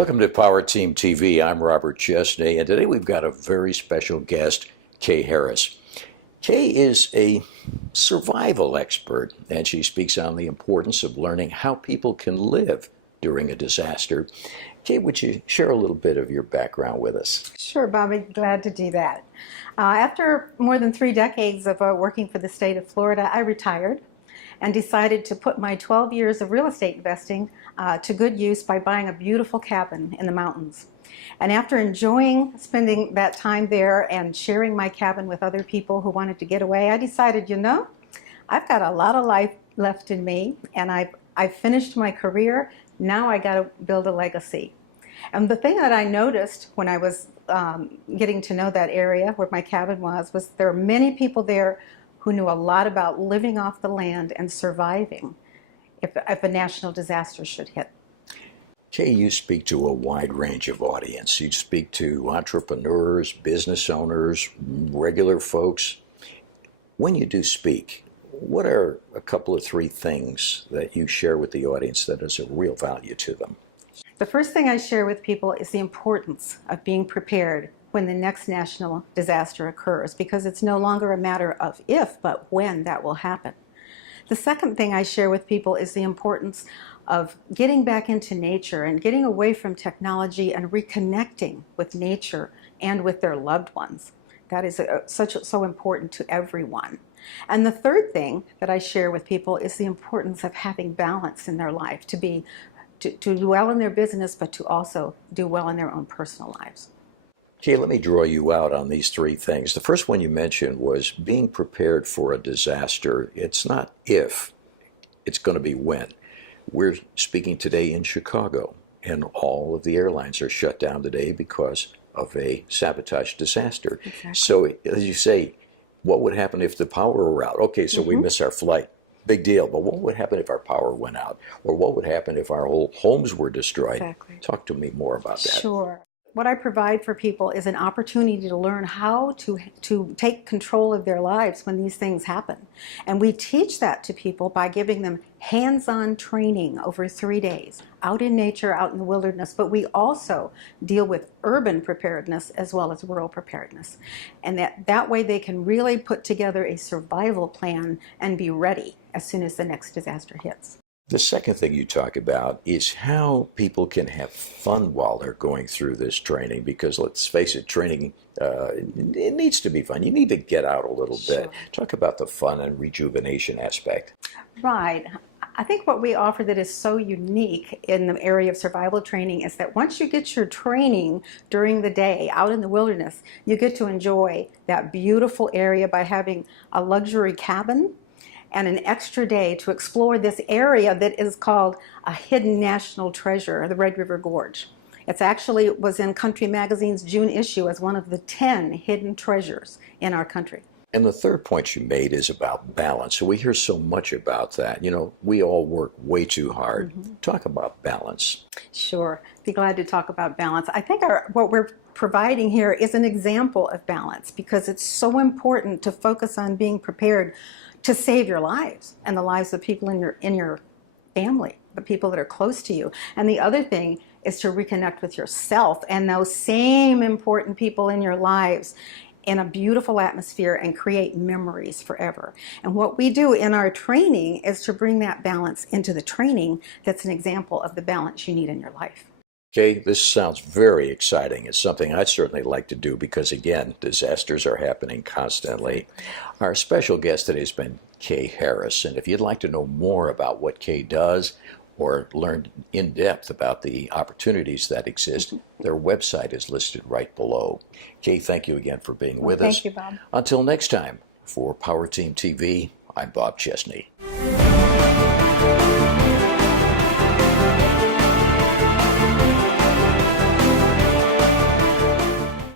Welcome to PowerTeam TV. I'm Robert Chesney, and today we've got a very special guest, Kay Harris. Kay is a survival expert, and she speaks on the importance of learning how people can live during a disaster. Kay, would you share a little bit of your background with us? Sure, Bobby. Glad to do that. After more than 3 decades of working for the state of Florida, I retired and decided to put my 12 years of real estate investing to good use by buying a beautiful cabin in the mountains. And after enjoying spending that time there and sharing my cabin with other people who wanted to get away, I decided, I've got a lot of life left in me, and I've finished my career. Now I got to build a legacy. And the thing that I noticed when I was getting to know that area where my cabin was there are many people there who knew a lot about living off the land and surviving if a national disaster should hit. Kay, you speak to a wide range of audience. You speak to entrepreneurs, business owners, regular folks. When you do speak, what are a couple of 3 things that you share with the audience that is of real value to them? The first thing I share with people is the importance of being prepared when the next national disaster occurs, because it's no longer a matter of if, but when that will happen. The second thing I share with people is the importance of getting back into nature and getting away from technology and reconnecting with nature and with their loved ones. That is so important to everyone. And the third thing that I share with people is the importance of having balance in their life, to do well in their business, but to also do well in their own personal lives. Kay, let me draw you out on these 3 things. The first one you mentioned was being prepared for a disaster. It's not if, it's going to be when. We're speaking today in Chicago, and all of the airlines are shut down today because of a sabotage disaster. Exactly. So, as you say, what would happen if the power were out? Okay, so we miss our flight. Big deal. But what would happen if our power went out? Or what would happen if our whole homes were destroyed? Exactly. Talk to me more about that. Sure. What I provide for people is an opportunity to learn how to take control of their lives when these things happen. And we teach that to people by giving them hands-on training over 3 days, out in nature, out in the wilderness. But we also deal with urban preparedness as well as rural preparedness. And that way they can really put together a survival plan and be ready as soon as the next disaster hits. The second thing you talk about is how people can have fun while they're going through this training, because let's face it, training, it needs to be fun. You need to get out a little bit. Sure. Talk about the fun and rejuvenation aspect. Right. I think what we offer that is so unique in the area of survival training is that once you get your training during the day out in the wilderness, you get to enjoy that beautiful area by having a luxury cabin and an extra day to explore this area that is called a hidden national treasure, the Red River Gorge. It was in Country Magazine's June issue as one of the 10 hidden treasures in our country. And the third point you made is about balance. So we hear so much about that. We all work way too hard. Talk about balance. Sure. Be glad to talk about balance. I think what we're providing here is an example of balance, because it's so important to focus on being prepared to save your lives and the lives of people in your family, the people that are close to you. And the other thing is to reconnect with yourself and those same important people in your lives in a beautiful atmosphere and create memories forever. And what we do in our training is to bring that balance into the training that's an example of the balance you need in your life. Okay, this sounds very exciting. It's something I'd certainly like to do because, again, disasters are happening constantly. Our special guest today has been Kay Harris, and if you'd like to know more about what Kay does or learn in depth about the opportunities that exist, their website is listed right below. Kay, thank you again for being with us. Thank you, Bob. Until next time, for PowerTeam TV, I'm Bob Chesney.